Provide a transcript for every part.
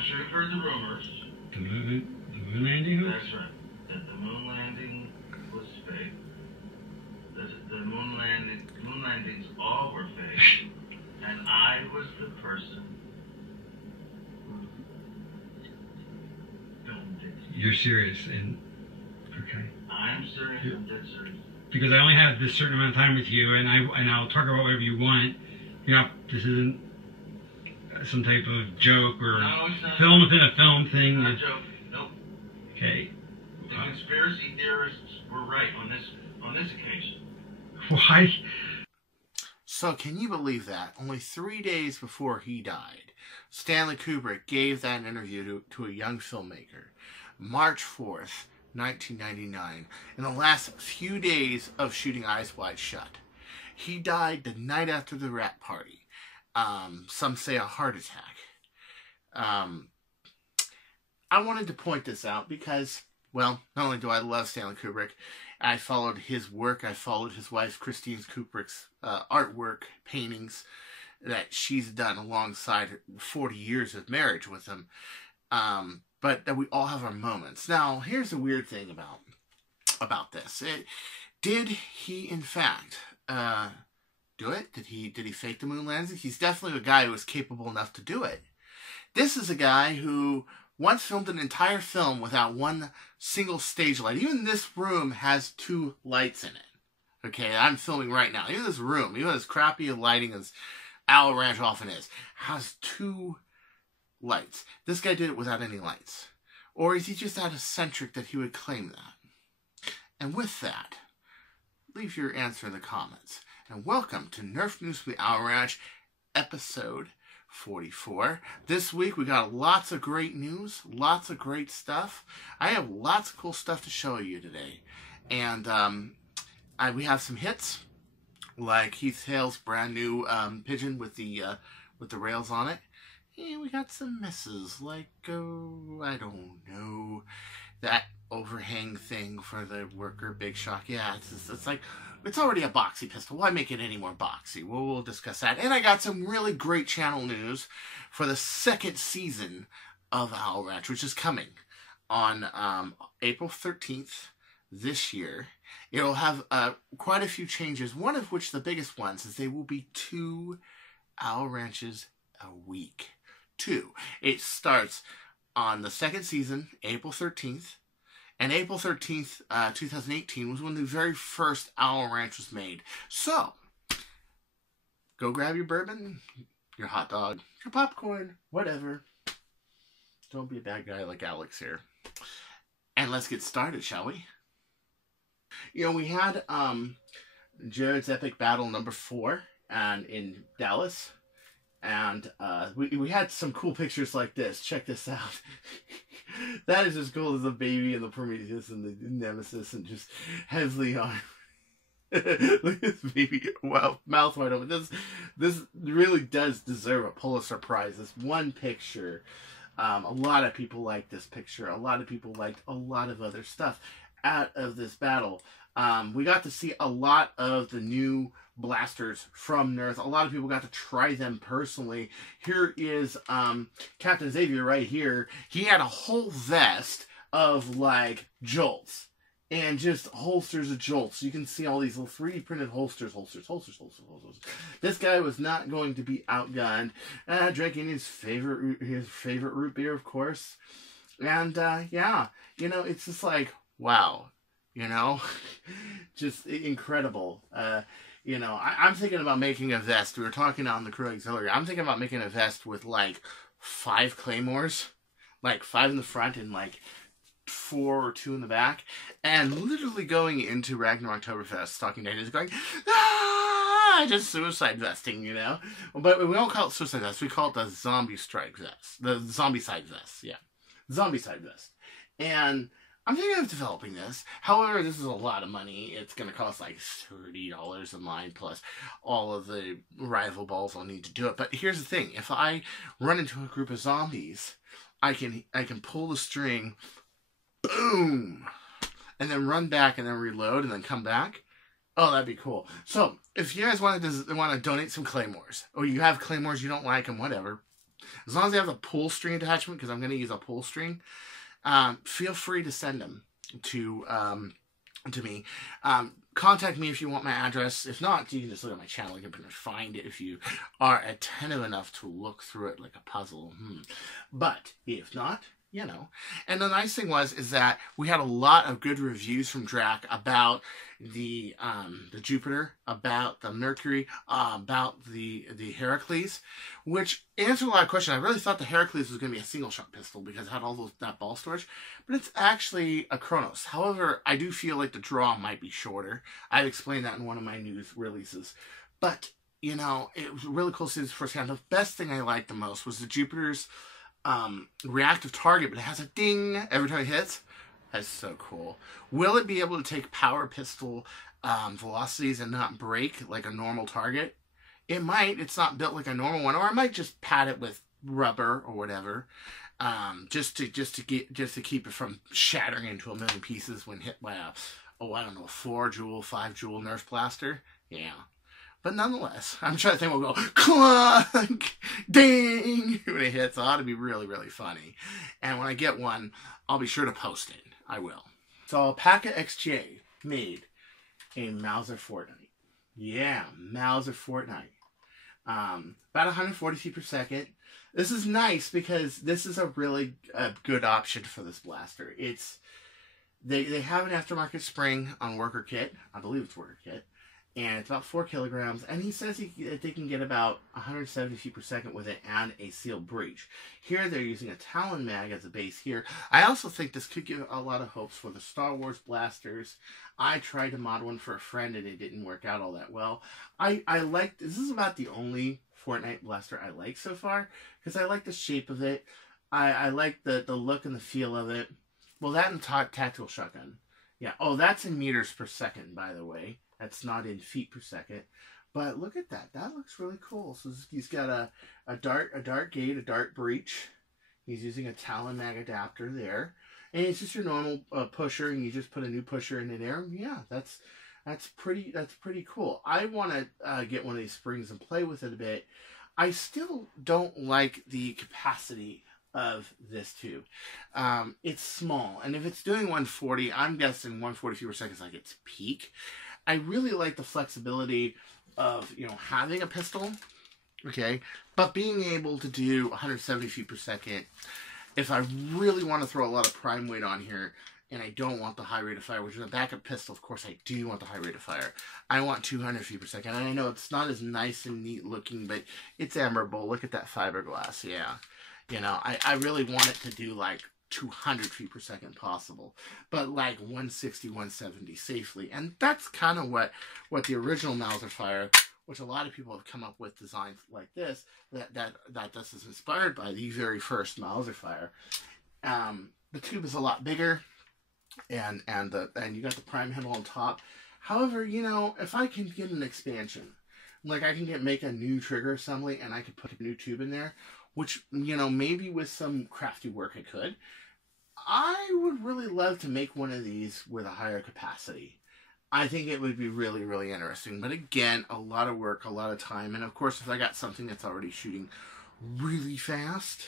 I'm sure you've heard the rumors. The moon landing? That's right. That the moon landing was fake. The moon landings all were fake. And I was the person who filmed it. You're serious, and okay. I'm serious. I'm dead serious. Because I only have this certain amount of time with you, and I'll talk about whatever you want. You know, this isn't some type of joke or film within a film thing. It's not a joke. Nope. Okay. The conspiracy theorists were right on this occasion. Why? So can you believe that? Only 3 days before he died, Stanley Kubrick gave that interview to a young filmmaker. March 4th, 1999, in the last few days of shooting Eyes Wide Shut. He died the night after the wrap party. Some say a heart attack. I wanted to point this out because, well, not only do I love Stanley Kubrick, I followed his work. I followed his wife, Christine Kubrick's artwork, paintings that she's done alongside her 40 years of marriage with him. But that we all have our moments. Now, here's the weird thing about this. Did he, in fact, do it? Did he fake the moon landing? He's definitely a guy who was capable enough to do it. This is a guy who once filmed an entire film without one single stage light. Even this room has 2 lights in it. Okay, I'm filming right now. Even this room, even as crappy lighting as Owl Ranch often is, has 2 lights. This guy did it without any lights. Or is he just that eccentric that he would claim that? And with that, leave your answer in the comments. And welcome to Nerf News from the Owl Ranch, episode 44. This week we got lots of great news, lots of great stuff. I have lots of cool stuff to show you today. And we have some hits, like Heath Hale's brand new pigeon with the rails on it. And we got some misses, like, I don't know, that overhang thing for the worker Big Shock. Yeah, it's like, it's already a boxy pistol. Why make it any more boxy? Well, we'll discuss that. And I got some really great channel news for the 2nd season of Owl Ranch, which is coming on April 13th this year. It will have quite a few changes, one of which, the biggest ones, is they will be 2 Owl Ranches a week. 2. It starts on the 2nd season, April 13th. And April 13th, 2018 was when the very first Owl Ranch was made. So, go grab your bourbon, your hot dog, your popcorn, whatever. Don't be a bad guy like Alex here. And let's get started, shall we? You know, we had Jared's Epic Battle number 4 in Dallas. And we had some cool pictures like this. Check this out. That is as cool as the baby and the Prometheus and the Nemesis and just Hesley on. Look at this baby. Wow, mouth wide open. This really does deserve a Pulitzer Prize. This one picture. A lot of people liked this picture. A lot of people liked a lot of other stuff out of this battle. We got to see a lot of the new blasters from Nerf. A lot of people got to try them personally. Here is Captain Xavier right here. He had a whole vest of like jolts and just holsters of jolts. You can see all these little 3D printed holsters. This guy was not going to be outgunned. Drinking his favorite root beer, of course. And yeah, you know, it's just like, wow, you know, just incredible. You know, I'm thinking about making a vest. We were talking on the Crew Auxiliary. I'm thinking about making a vest with like 5 claymores, like 5 in the front and like 4 or 2 in the back, and literally going into Ragnar Oktoberfest, talking to him, going, ah, just suicide vesting, you know. But we don't call it suicide vest. We call it the zombie strike vest, the zombie side vest. Yeah, zombie side vest. And I'm thinking of developing this. However, this is a lot of money. It's going to cost like $30 a line plus all of the rival balls I'll need to do it. But here's the thing. If I run into a group of zombies, I can pull the string, boom, and then run back and then reload and then come back. Oh, that'd be cool. So if you guys want to donate some claymores, or you have claymores, you don't like them, whatever, As long as they have the pull string attachment, because I'm going to use a pull string, feel free to send them to me. Contact me if you want my address. If not, you can just look at my channel. You can find it if you are attentive enough to look through it like a puzzle. But if not, you know. And the nice thing is that we had a lot of good reviews from Drac about the Jupiter, about the Mercury, about the Heracles, which answered a lot of questions. I really thought the Heracles was going to be a single shot pistol because it had all that ball storage, but it's actually a Kronos. However, I do feel like the draw might be shorter. I've explained that in one of my news releases, but you know, it was really cool to see this firsthand. The best thing I liked the most was the Jupiter's reactive target, but it has a ding every time it hits. That's so cool. Will it be able to take power pistol velocities and not break like a normal target? It might. It's not built like a normal one, or I might just pad it with rubber or whatever, just to keep it from shattering into a million pieces when hit by a, I don't know, 4 joule, 5 joule Nerf blaster. Yeah. But nonetheless, I'm trying to think we'll go clunk, ding when it hits. It ought to be really, really funny. And when I get one, I'll be sure to post it. I will. So Alpaca XJ made a Mauser Fortnite. Yeah, Mauser Fortnite. About 140 feet per second. This is nice because this is a really good option for this blaster. They have an aftermarket spring on worker kit. I believe it's worker kit. And it's about 4 kilograms. And he says they can get about 170 feet per second with it and a sealed breech. Here they're using a Talon mag as a base here. I also think this could give a lot of hopes for the Star Wars blasters. I tried to mod one for a friend and it didn't work out all that well. I like, this is about the only Fortnite blaster I like so far. Because I like the shape of it. I like the look and the feel of it. Well, that and tactical shotgun. Yeah. Oh, that's in meters per second, by the way. That's not in feet per second. But look at that. That looks really cool. So he's got a dart gate, a dart breech. He's using a Talon mag adapter there. And it's just your normal pusher, and you just put a new pusher in there. Yeah, that's pretty cool. I want to get one of these springs and play with it a bit. I still don't like the capacity of this tube. It's small, and if it's doing 140, I'm guessing 140 feet per second is like its peak. I really like the flexibility of, you know, having a pistol, okay, but being able to do 170 feet per second. If I really want to throw a lot of prime weight on here, and I don't want the high rate of fire, which is a backup pistol, of course I do want the high rate of fire. I want 200 feet per second, and I know it's not as nice and neat looking, but it's amberable. Look at that fiberglass, yeah. You know, I really want it to do like 200 feet per second possible, but like 160, 170 safely. And that's kind of what the original Mauser Fire, which a lot of people have come up with designs like this, that this is inspired by the very first Mauser Fire. The tube is a lot bigger, and you got the prime handle on top. However, you know, if I can get an expansion, like I can make a new trigger assembly and I could put a new tube in there, which, you know, maybe with some crafty work I could. I would really love to make one of these with a higher capacity. I think it would be really, really interesting. But again, a lot of work, a lot of time. And of course, if I got something that's already shooting really fast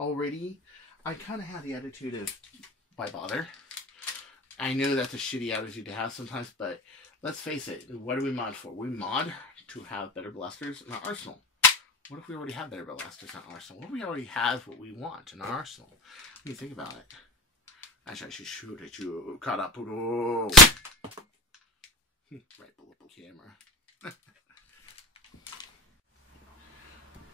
already, I kind of have the attitude of, why bother? I know that's a shitty attitude to have sometimes, but let's face it, what do we mod for? We mod to have better blasters in our arsenal. What if we already have better blasters in our arsenal? What if we already have what we want in our arsenal? What do you think about it? Actually, I should shoot at you. Karapuro. Right below the camera.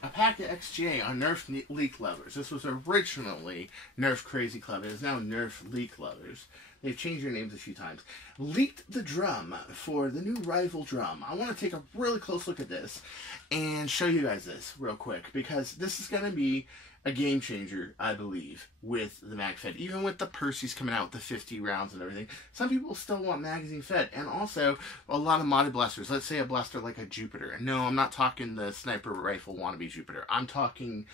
Alpaca XJ on Nerf leak levers. This was originally Nerf Crazy Club. It is now Nerf Leak Levers. They've changed their names a few times. Leaked the drum for the new rival drum. I want to take a really close look at this and show you guys this real quick, because this is going to be a game changer, I believe, with the mag fed. Even with the Percy's coming out with the 50 rounds and everything, some people still want magazine fed. And also, a lot of modded blasters. Let's say a blaster like a Jupiter. And no, I'm not talking the sniper rifle wannabe Jupiter. I'm talking,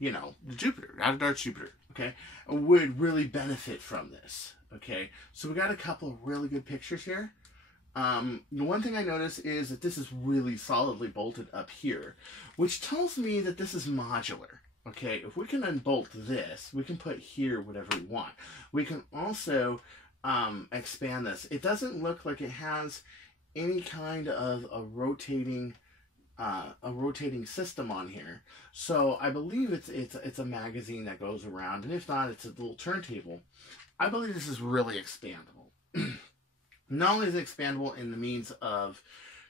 you know, the Jupiter, out of darts Jupiter, okay, would really benefit from this. Okay, so we got a couple of really good pictures here. The one thing I noticed is that this is really solidly bolted up here, which tells me that this is modular. okay, if we can unbolt this, we can put here whatever we want. We can also expand this. It doesn't look like it has any kind of a rotating system on here. So I believe it's a magazine that goes around, and if not, it's a little turntable. I believe this is really expandable. Not only is it expandable in the means of,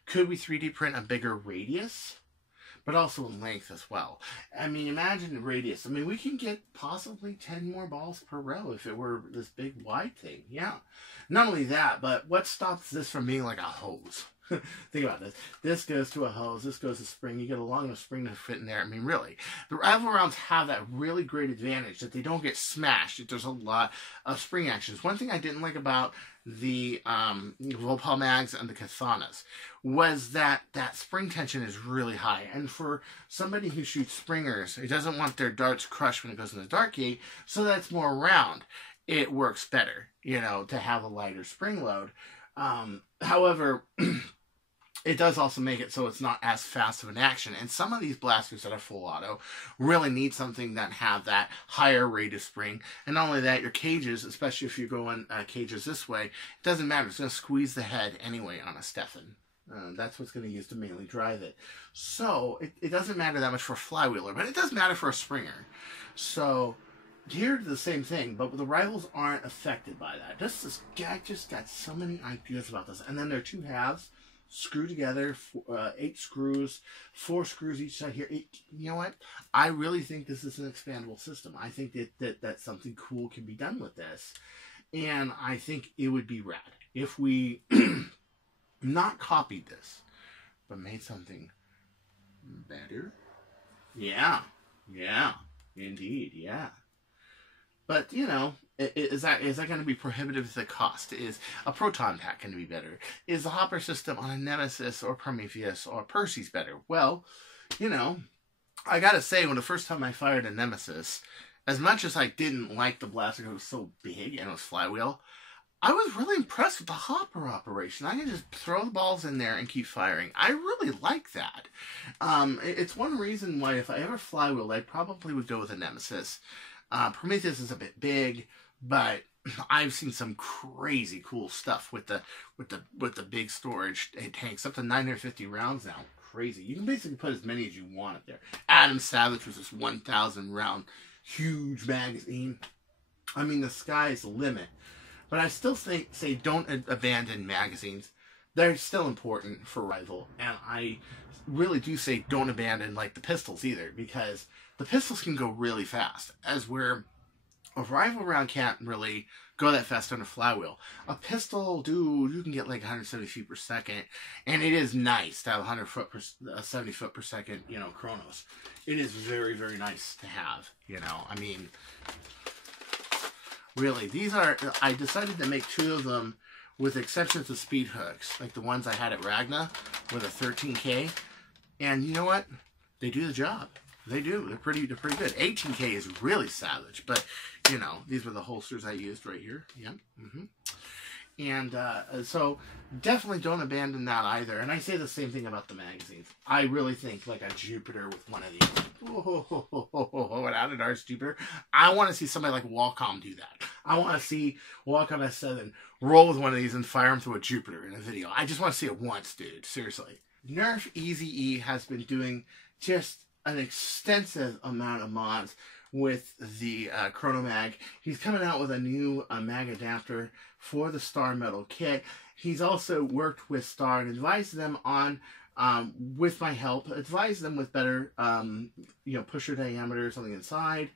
could we 3D print a bigger radius, but also in length as well. I mean, imagine the radius. I mean, we can get possibly 10 more balls per row if it were this big wide thing. Yeah. Not only that, but what stops this from being like a hose? Think about this. This goes to a hose. This goes to spring. You get a long enough spring to fit in there. I mean, really. The rival rounds have that really great advantage that they don't get smashed. There's a lot of spring actions. One thing I didn't like about the Volpal mags and the Kathanas was that spring tension is really high. And for somebody who shoots springers, who doesn't want their darts crushed when it goes in the dart gate, so that's more round, it works better, you know, to have a lighter spring load. However, it does also make it so it's not as fast of an action. And some of these blasters that are full auto really need something that have that higher rate of spring. And not only that, your cages, especially if you're going cages this way, it doesn't matter. It's going to squeeze the head anyway on a Stefan. That's what's going to use to mainly drive it. So it doesn't matter that much for a flywheeler, but it does matter for a springer. So here the same thing, but the rivals aren't affected by that. This guy just got so many ideas about this. And then there are two halves. Screw together, 8 screws, 4 screws each side here. You know what? I really think this is an expandable system. I think that something cool can be done with this. And I think it would be rad if we not copied this, but made something better. Yeah, indeed, yeah. But, you know, is that going to be prohibitive as a cost? Is a proton pack going to be better? Is the hopper system on a Nemesis or Prometheus or Percy's better? Well, you know, I got to say, when the first time I fired a Nemesis, as much as I didn't like the blaster, it was so big and it was flywheel, I was really impressed with the hopper operation. I can just throw the balls in there and keep firing. I really like that. It's one reason why if I ever flywheeled, I probably would go with a Nemesis. Prometheus is a bit big, but I've seen some crazy cool stuff with the big storage tanks, up to 950 rounds now. Crazy. You can basically put as many as you want up there. Adam Savage was this 1,000 round huge magazine. I mean, the sky's the limit. But I still say don't abandon magazines. They're still important for rival, and I really do say don't abandon like the pistols either, because the pistols can go really fast, as where a rival round can't really go that fast on a flywheel. A pistol, dude, you can get like 170 feet per second, and it is nice to have 70 foot per second, you know, chronos. It is very, very nice to have, you know. I mean, really, these are, I decided to make 2 of them with exceptions of speed hooks, like the ones I had at Ragna with a 13K. And you know what? They do the job. They do. They're pretty good. 18K is really savage, but you know, these were the holsters I used right here. Yep. And so definitely don't abandon that either. And I say the same thing about the magazines. I really think like a Jupiter with one of these. Oh, an out of darts Jupiter. I want to see somebody like Wacom do that. I want to see Wacom S7 roll with one of these and fire them through a Jupiter in a video. I just want to see it once, dude. Seriously. Nerf Easy-E has been doing just an extensive amount of mods with the Kronomag. He's coming out with a new mag adapter for the Star Metal kit. He's also worked with Star and advised them on, with my help, advised them with better, you know, pusher diameters on the inside,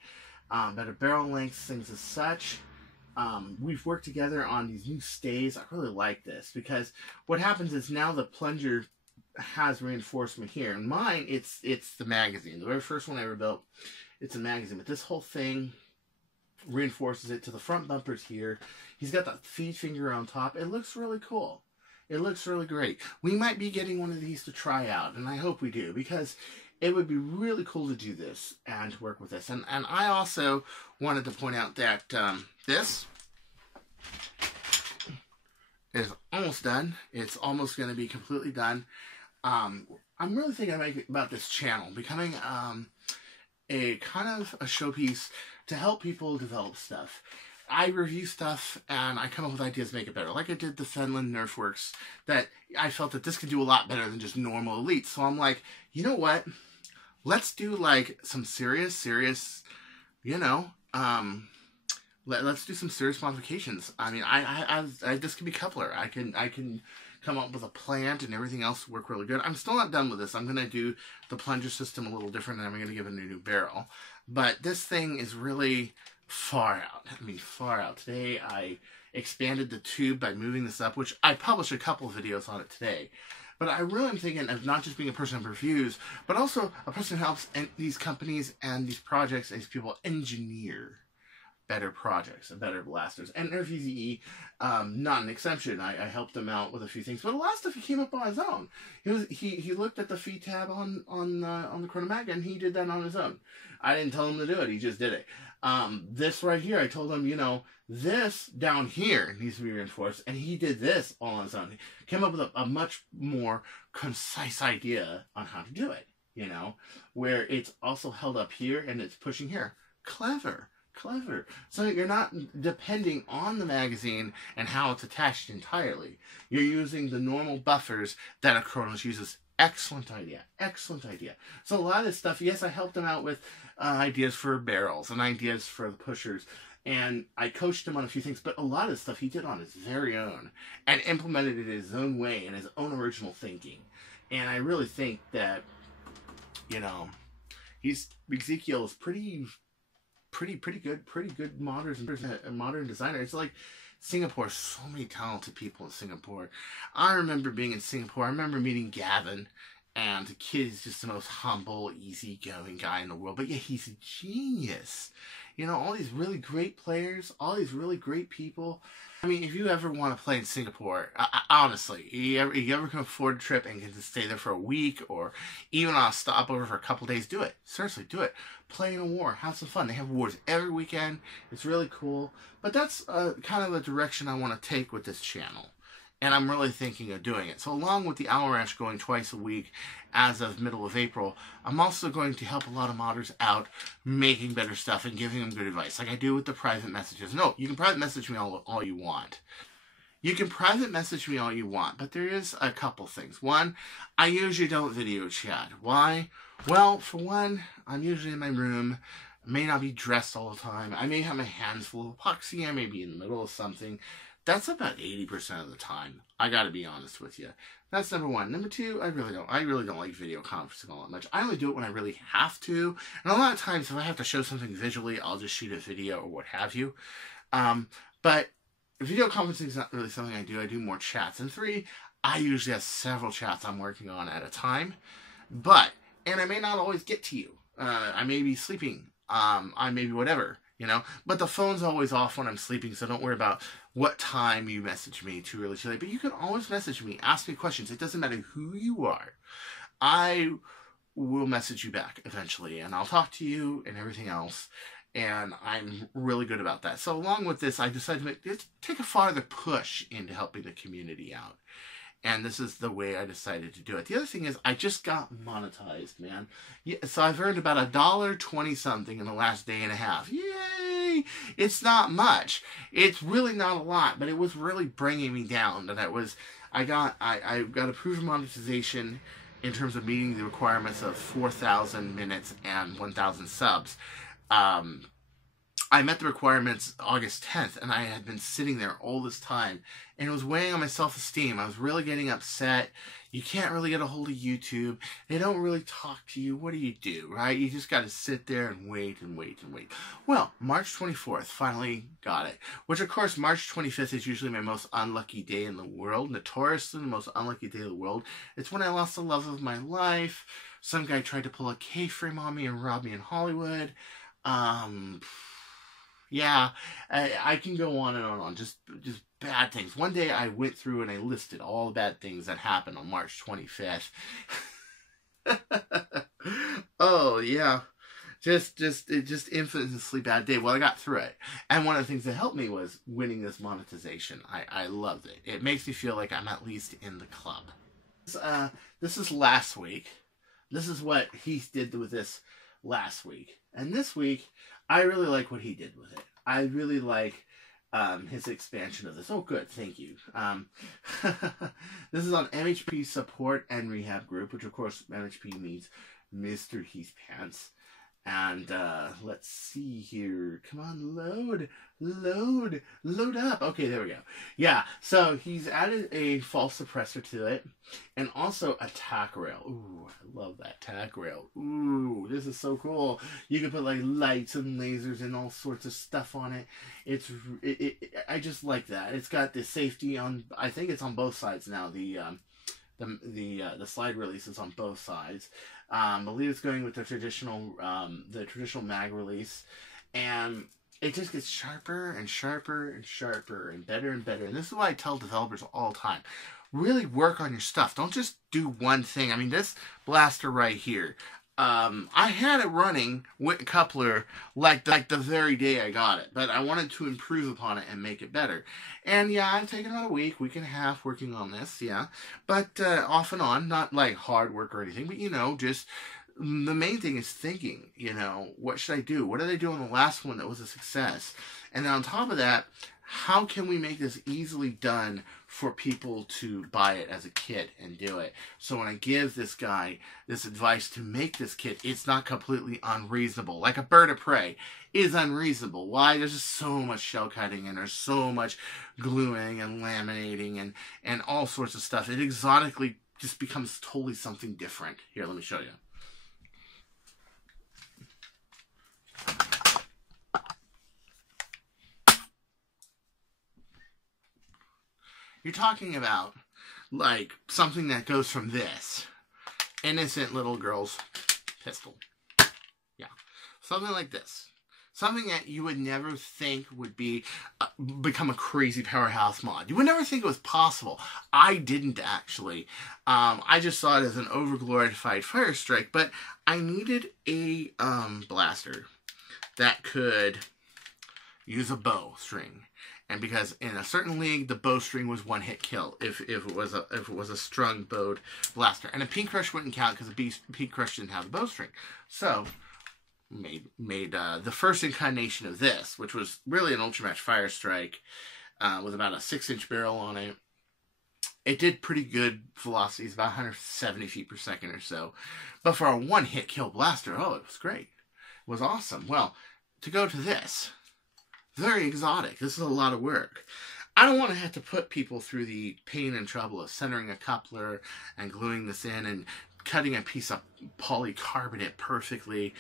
better barrel lengths, things as such. We've worked together on these new stays. I really like this because what happens is now the plunger has reinforcement here. And mine, it's the magazine. The very first one I ever built, it's a magazine. But this whole thing reinforces it to the front bumpers here. He's got that feed finger on top. It looks really cool. It looks really great. We might be getting one of these to try out, and I hope we do, because it would be really cool to do this and to work with this. And I also wanted to point out that this is almost done. It's almost going to be completely done. I'm really thinking about this channel becoming a kind of a showpiece to help people develop stuff. I review stuff and I come up with ideas to make it better. Like I did the Finland Nerf works, that I felt that this could do a lot better than just normal Elite. So I'm like, you know what? Let's do like some serious, you know, let's do some serious modifications. I mean, I this could be coupler. I can come up with a plant and everything else work really good. I'm still not done with this. I'm going to do the plunger system a little different, and I'm going to give it a new barrel. But this thing is really far out. I mean, far out. Today, I expanded the tube by moving this up, which I published a couple of videos on it today. But I really am thinking of not just being a person who reviews, but also a person who helps these companies and these projects and these people engineer better projects and better blasters. And Nerf EZE, not an exception. I helped him out with a few things, but a lot of stuff he came up on his own. He looked at the feed tab on the Kronomag, and he did that on his own. I didn't tell him to do it; he just did it. This right here, I told him, you know, this down here needs to be reinforced, and he did this all on his own. He came up with a much more concise idea on how to do it. You know, where it's also held up here and it's pushing here. Clever. So you're not depending on the magazine and how it's attached entirely. You're using the normal buffers that a Kronos uses. Excellent idea. So a lot of this stuff, yes, I helped him out with ideas for barrels and ideas for the pushers. And I coached him on a few things, but a lot of the stuff he did on his very own and implemented it in his own way and his own original thinking. And I really think that, you know, Ezekiel is pretty good modern designer. It's like Singapore, so many talented people in Singapore. I remember being in Singapore. I remember meeting Gavin, and the kid is just the most humble, easygoing guy in the world. But yeah, he's a genius. You know, all these really great players, all these really great people. I mean, if you ever want to play in Singapore, honestly, you ever can afford a trip and can just stay there for a week or even on a stopover for a couple days, do it. Seriously, do it. Play in a war. Have some fun. They have wars every weekend. It's really cool. But that's kind of the direction I want to take with this channel. And I'm really thinking of doing it. So along with the Owl Ranch going twice a week as of middle of April, I'm also going to help a lot of modders out making better stuff and giving them good advice, like I do with the private messages. No, you can private message me all you want. You can private message me all you want, but there is a couple things. One, I usually don't video chat. Why? Well, for one, I'm usually in my room. I may not be dressed all the time. I may have my hands full of epoxy. I may be in the middle of something. That's about 80% of the time. I gotta be honest with you. That's number one. Number two, I really don't like video conferencing all that much. I only do it when I really have to. And a lot of times, if I have to show something visually, I'll just shoot a video or what have you. But video conferencing is not really something I do. I do more chats. And three, I usually have several chats I'm working on at a time. And I may not always get to you. I may be sleeping. I may be whatever. You know, but the phone's always off when I'm sleeping, so don't worry about what time you message me, too early, too late. But you can always message me, ask me questions. It doesn't matter who you are. I will message you back eventually, and I'll talk to you and everything else. And I'm really good about that. So along with this, I decided to take a farther push into helping the community out. And this is the way I decided to do it. The other thing is I just got monetized, man. Yeah, so I've earned about $1.20 something in the last day and a half. Yay! It's not much. It's really not a lot, but it was really bringing me down. And I got approved monetization in terms of meeting the requirements of 4,000 minutes and 1,000 subs. I met the requirements August 10th, and I had been sitting there all this time, and it was weighing on my self-esteem. I was really getting upset. You can't really get a hold of YouTube. They don't really talk to you. What do, right? You just got to sit there and wait and wait and wait. Well, March 24th, finally got it, which, of course, March 25th is usually my most unlucky day in the world, notoriously the most unlucky day of the world. It's when I lost the love of my life. Some guy tried to pull a K-frame on me and rob me in Hollywood. Yeah, I can go on and on. Just bad things. One day I went through and I listed all the bad things that happened on March 25th. Oh, yeah. Just infamously bad day. Well, I got through it. And one of the things that helped me was winning this monetization. I loved it. It makes me feel like I'm at least in the club. This is last week. This is what he did with this last week. And this week, I really like what he did with it. I really like his expansion of this. Oh, good. Thank you. This is on MHP Support and Rehab Group, which, of course, MHP means Mr. Heath Pants. And let's see here. Come on, load up. Okay, there we go. Yeah, so he's added a false suppressor to it, and also a tack rail. Ooh, I love that tack rail. Ooh, this is so cool. You can put like lights and lasers and all sorts of stuff on it. I just like that. It's got the safety on. I think it's on both sides now. The slide release is on both sides. I believe it's going with the traditional mag release, and it just gets sharper and sharper and sharper and better and better. And this is what I tell developers all the time: really work on your stuff. Don't just do one thing. I mean, this blaster right here. I had it running with a coupler like the very day I got it, but I wanted to improve upon it and make it better. And yeah, I've taken about a week and a half working on this, yeah. But off and on, not like hard work or anything, but you know, just the main thing is thinking, you know, what should I do? What did I do on the last one that was a success? And then on top of that, how can we make this easily done for people to buy it as a kit and do it? So when I give this guy this advice to make this kit, it's not completely unreasonable. Like a bird of prey is unreasonable. Why? There's just so much shell cutting and there's so much gluing and laminating and all sorts of stuff. It exotically just becomes totally something different. Here, let me show you. You're talking about, like, something that goes from this innocent little girl's pistol. Yeah. Something like this. Something that you would never think would become a crazy powerhouse mod. You would never think it was possible. I didn't, actually. I just saw it as an overglorified fire strike, but I needed a blaster that could use a bowstring. And because in a certain league, the bowstring was one hit kill if it was a strung bowed blaster, and a Pink Crush wouldn't count because the Pink Crush didn't have the bowstring. So made the first incarnation of this, which was really an Ultramatch Fire Strike with about a 6-inch barrel on it. It did pretty good velocities, about 170 feet per second or so. But for a one hit kill blaster, oh, it was great. It was awesome. Well, to go to this. Very exotic. This is a lot of work. I don't want to have to put people through the pain and trouble of centering a coupler and gluing this in and cutting a piece of polycarbonate perfectly,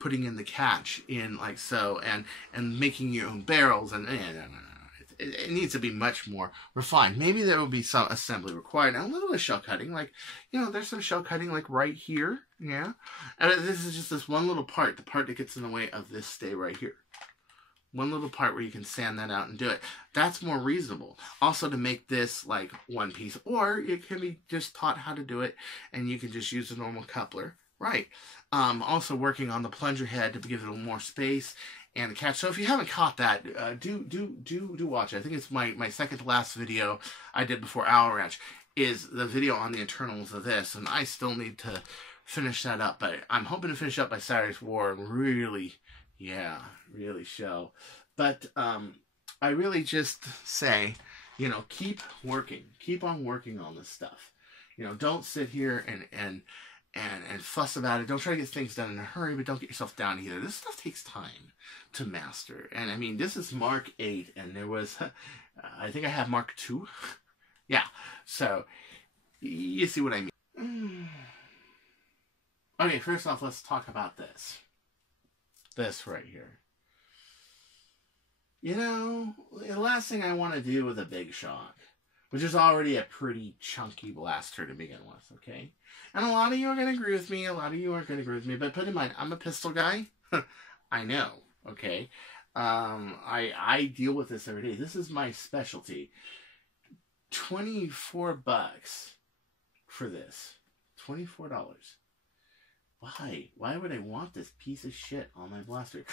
putting in the catch in like so, and making your own barrels. And it needs to be much more refined. Maybe there will be some assembly required. And a little bit of shell cutting. Like, you know, there's some shell cutting like right here. Yeah. And this is just this one little part. The part that gets in the way of this stay right here. One little part where you can sand that out and do it. That's more reasonable. Also to make this like one piece. Or it can be just taught how to do it and you can just use a normal coupler. Right. Also working on the plunger head to give it a little more space and the catch. So if you haven't caught that, do watch it. I think it's my second to last video I did before Owl Ranch is the video on the internals of this. And I still need to finish that up. But I'm hoping to finish up by Saturday's War and really... yeah, really show. But I really just say, you know, keep working. Keep on working on this stuff. You know, don't sit here and fuss about it. Don't try to get things done in a hurry, but don't get yourself down either. This stuff takes time to master. And I mean, this is Mark 8, and there was, I think I have Mark 2. Yeah, so you see what I mean. Okay, first off, let's talk about this. This right here. You know, the last thing I want to do with a Big Shock, which is already a pretty chunky blaster to begin with, okay? And a lot of you are going to agree with me, a lot of you aren't going to agree with me, but put in mind, I'm a pistol guy. I know, okay? I deal with this every day. This is my specialty. $24 for this. $24. Why? Why would I want this piece of shit on my blaster?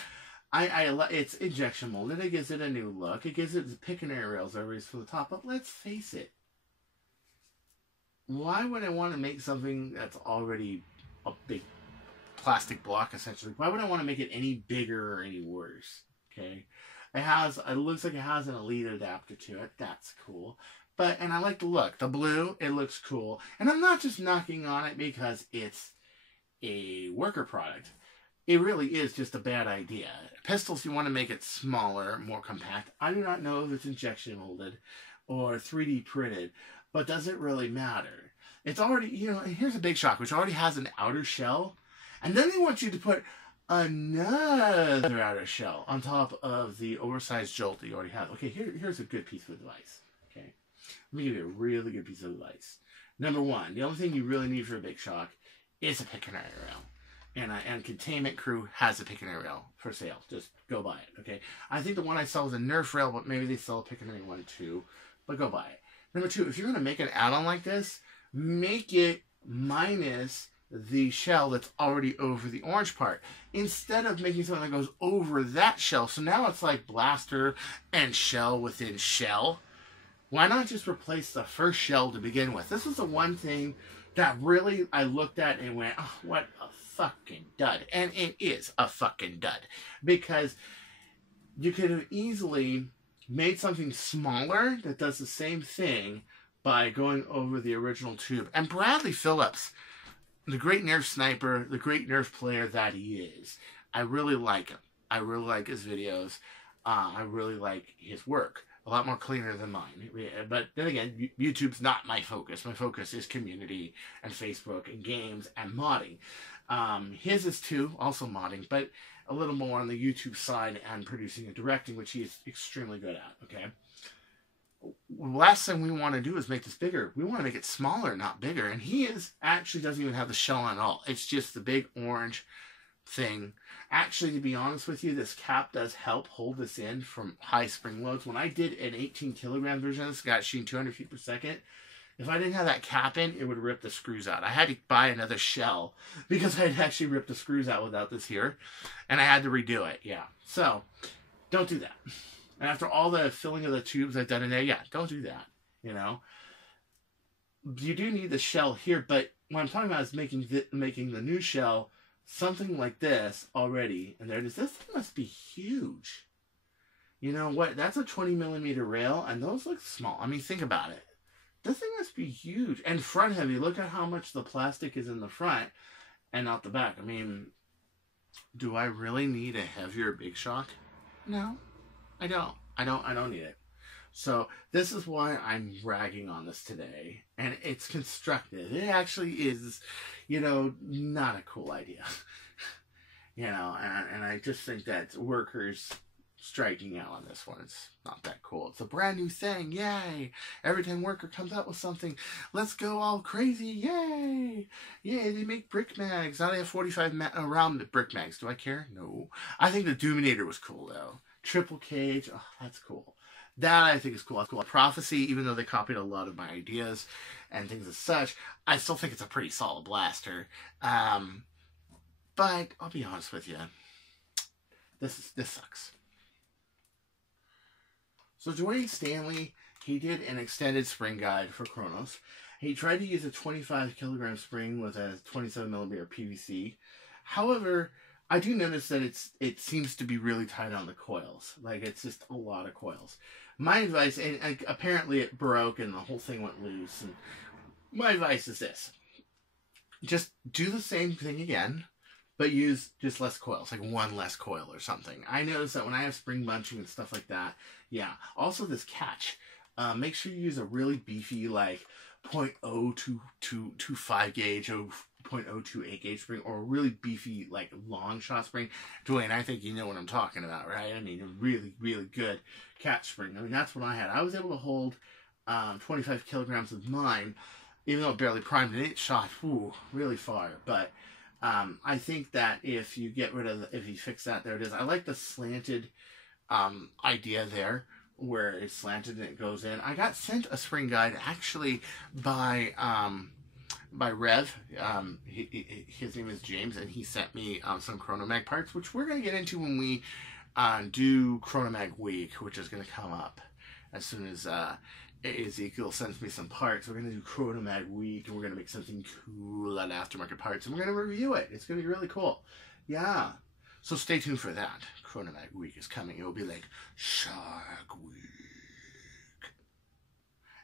It's injection molded. It gives it a new look. It gives it the picking rails I raised from the top. But let's face it. Why would I want to make something that's already a big plastic block essentially. Why would I want to make it any bigger or any worse? Okay, it looks like it has an Elite adapter to it. That's cool. And I like the look. The blue, it looks cool. And I'm not just knocking on it because it's a worker product. It really is just a bad idea. Pistols, you want to make it smaller, more compact. I do not know if it's injection molded or 3D printed, but does it really matter? It's already, here's a Big Shock, which already has an outer shell. And then they want you to put another outer shell on top of the oversized jolt that you already have. Okay, here's a good piece of advice. Okay, let me give you a really good piece of advice. Number one, the only thing you really need for a Big Shock is a pick and area rail. And Containment Crew has a pick and area rail for sale. Just go buy it, okay? I think the one I saw was a Nerf rail, but maybe they sell a pick and area one too. But go buy it. Number two, if you're going to make an add-on like this, make it minus the shell that's already over the orange part, instead of making something that goes over that shell. So now it's like blaster and shell within shell. Why not just replace the first shell to begin with? This is the one thing that really I looked at and went, oh, what a fucking dud. And it is a fucking dud. Because you could have easily made something smaller that does the same thing by going over the original tube. And Bradley Phillips, the great Nerf sniper, the great Nerf player that he is, I really like him. I really like his videos. I really like his work. A lot more cleaner than mine. But then again, YouTube's not my focus. My focus is community and Facebook and games and modding. His is too, also modding, but a little more on the YouTube side and producing and directing, which he is extremely good at, okay? Last thing we want to do is make this bigger. We want to make it smaller, not bigger. And actually doesn't even have the shell on at all. It's just the big orange thing. Actually, to be honest with you, this cap does help hold this in from high spring loads. When I did an 18 kilogram version of this, got shooting 200 feet per second, if I didn't have that cap in, it would rip the screws out. I had to buy another shell because I had actually ripped the screws out without this here, and I had to redo it. Yeah, so don't do that. And after all the filling of the tubes I've done in there, yeah, don't do that. You do need the shell here, but what I'm talking about is making the new shell something like this already, and there it is. This thing must be huge. You know what? That's a 20 millimeter rail, and those look small. I mean, think about it. This thing must be huge. And front heavy. Look at how much the plastic is in the front and not the back. I mean, do I really need a heavier Big Shock? No, I don't. I don't need it. So this is why I'm ragging on this today, and it's constructive. It actually is, not a cool idea. And I just think that workers striking out on this one, it's not that cool. It's a brand new thing, yay! Every time worker comes out with something, let's go all crazy, yay! Yay, they make brick mags. Now they have 45 round brick mags. Do I care? No. I think the Doominator was cool though. Triple cage, oh, that's cool. That I think is cool. That's cool. Prophecy, even though they copied a lot of my ideas and things as such, I still think it's a pretty solid blaster. But I'll be honest with you, this sucks. So Dwayne Stanley, he did an extended spring guide for Kronos. He tried to use a 25 kilogram spring with a 27 millimeter PVC. However, I do notice that it seems to be really tight on the coils. Like, it's just a lot of coils. My advice, and apparently it broke and the whole thing went loose. And my advice is this. Just do the same thing again, but use just less coils, like one less coil or something. I notice that when I have spring bunching and stuff like that, yeah. Also this catch, make sure you use a really beefy, like 0.0225 gauge or 0.028 gauge spring, or a really beefy, like long shot spring. Dwayne, I think you know what I'm talking about, right? I mean, a really, really good catch spring. I mean, that's what I had. I was able to hold 25 kilograms of mine, even though it barely primed, and it shot really far. But I think that if you get rid of, if you fix that, there it is. I like the slanted idea there, where it's slanted and it goes in. I got sent a spring guide actually by Rev. His name is James, and he sent me some Kronomag parts, which we're going to get into when we do Kronomag Week, which is going to come up as soon as Ezekiel sends me some parts. We're going to do Kronomag week, and we're going to make something cool out of aftermarket parts, and we're going to review it. It's going to be really cool. Yeah. So stay tuned for that. Kronomag week is coming. It will be like Shark Week.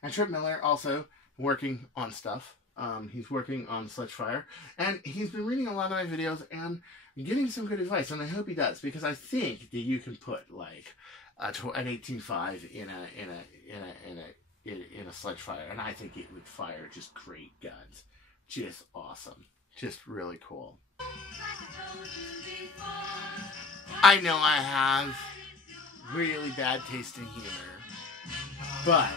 And Trip Miller also working on stuff. He's working on Sledgefire, and he's been reading a lot of my videos and getting some good advice, and I hope he does, because I think that you can put like an 18.5 in a Sledgefire, and I think it would fire just great guns, just awesome, just really cool. I know I have really bad tasting humor, but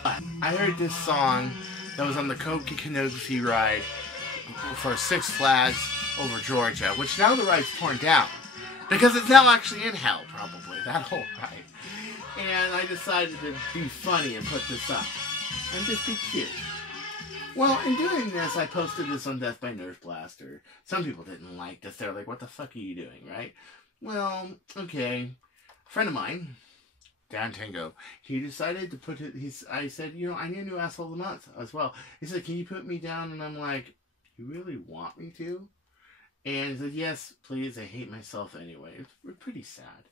I heard this song that was on the Koki ride for Six Flags over Georgia, which now the ride's torn down because it's now actually in hell, probably, that whole ride. And I decided to be funny and put this up and just be cute. Well, in doing this, I posted this on Death by Nerf Blaster. Some people didn't like this. They're like, what the fuck are you doing, right? Well, okay. A friend of mine, Dan Tango, he decided to put it, I said, you know, I need a new asshole of the month as well. He said, can you put me down? And I'm like, you really want me to? And he said, yes, please, I hate myself anyway. It's pretty sad.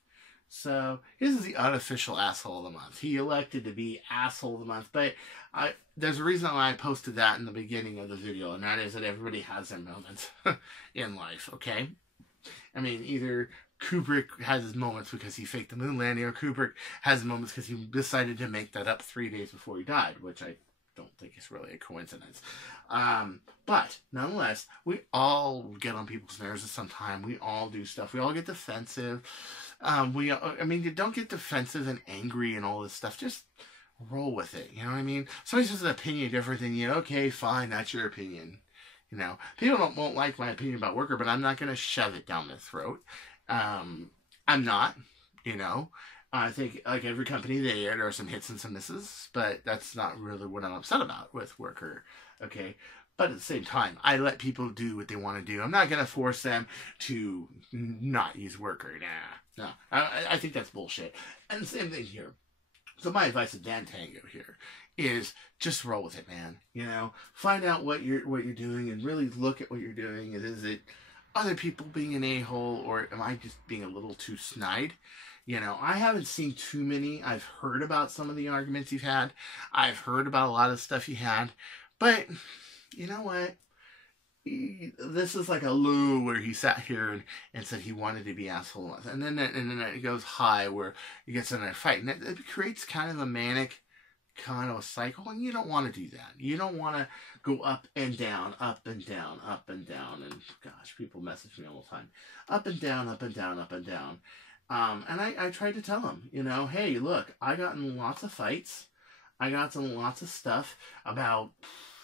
So, this is the unofficial asshole of the month. He elected to be asshole of the month, but there's a reason why I posted that in the beginning of the video, and that is that everybody has their moments in life, okay? I mean, either Kubrick has his moments because he faked the moon landing, or Kubrick has his moments because he decided to make that up 3 days before he died, which I don't think is really a coincidence. But nonetheless, we all get on people's nerves at some time. We all do stuff. We all get defensive. I mean, you don't get defensive and angry and all this stuff. Just roll with it. You know what I mean? Somebody has an opinion different than you. Okay, fine, that's your opinion. You know, people won't like my opinion about Worker, but I'm not going to shove it down their throat. I'm not, you know. I think, like every company, there are some hits and some misses, but that's not really what I'm upset about with Worker, okay? But at the same time, I let people do what they want to do. I'm not going to force them to not use Worker. Nah, no. I think that's bullshit. And the same thing here. So my advice to Dan Tango here is just roll with it, man. You know, find out what you're doing and really look at what you're doing. Is it other people being an a-hole, or am I just being a little too snide? You know, I haven't seen too many. I've heard about some of the arguments you've had. I've heard about a lot of stuff you had. But, you know what? This is like a low where he sat here and said he wanted to be asshole. And then it goes high where he gets in a fight. And it creates kind of a manic kind of a cycle. And you don't want to do that. You don't want to go up and down, up and down, up and down. And gosh, people message me all the time. Up and down, up and down, up and down. And I tried to tell him, you know, hey, look, I got in lots of fights. I got in lots of stuff about,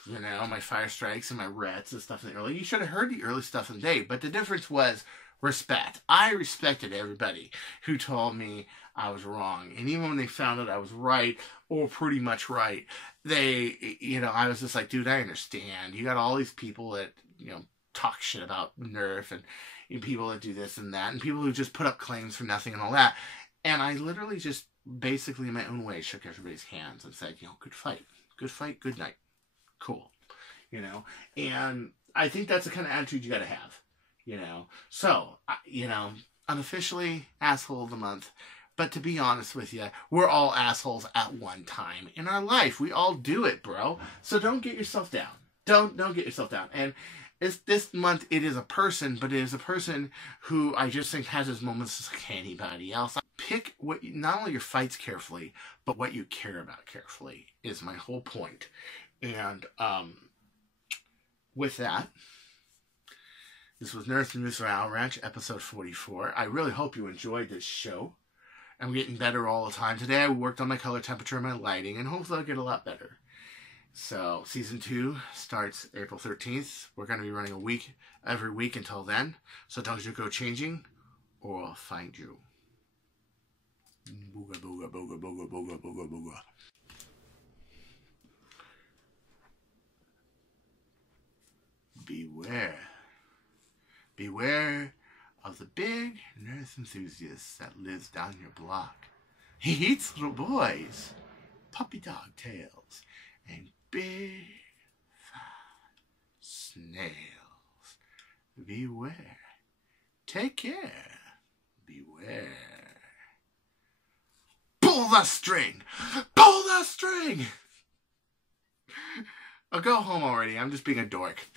you know, my fire strikes and my reds and stuff in the early. You should have heard the early stuff in the day, but the difference was respect. I respected everybody who told me I was wrong. And even when they found out I was right, or pretty much right, they, you know, I was just like, dude, I understand. You got all these people that, you know, talk shit about Nerf and people that do this and that, and people who just put up claims for nothing and all that. And I literally just basically in my own way shook everybody's hands and said, you know, good fight, good night, cool, you know. And I think that's the kind of attitude you got to have, you know. So, you know, unofficially asshole of the month, but to be honest with you, we're all assholes at one time in our life. We all do it, bro. So don't get yourself down. Don't get yourself down. And this month, it is a person, but it is a person who I just think has his moments like anybody else. Pick not only your fights carefully, but what you care about carefully is my whole point. And with that, this was Nerf and Mr. Owl Ranch, episode 44. I really hope you enjoyed this show. I'm getting better all the time. Today I worked on my color temperature and my lighting, and hopefully I'll get a lot better. So, Season 2 starts April 13th. We're going to be running a week, every week until then. So don't you go changing, or I'll find you. Booga, booga, booga, booga, booga, booga, booga. Beware. Beware of the big Nerf enthusiast that lives down your block. He eats little boys. puppy dog tails, and big fat snails. Beware. Take care. Beware. Pull the string! Pull the string! I'll go home already. I'm just being a dork.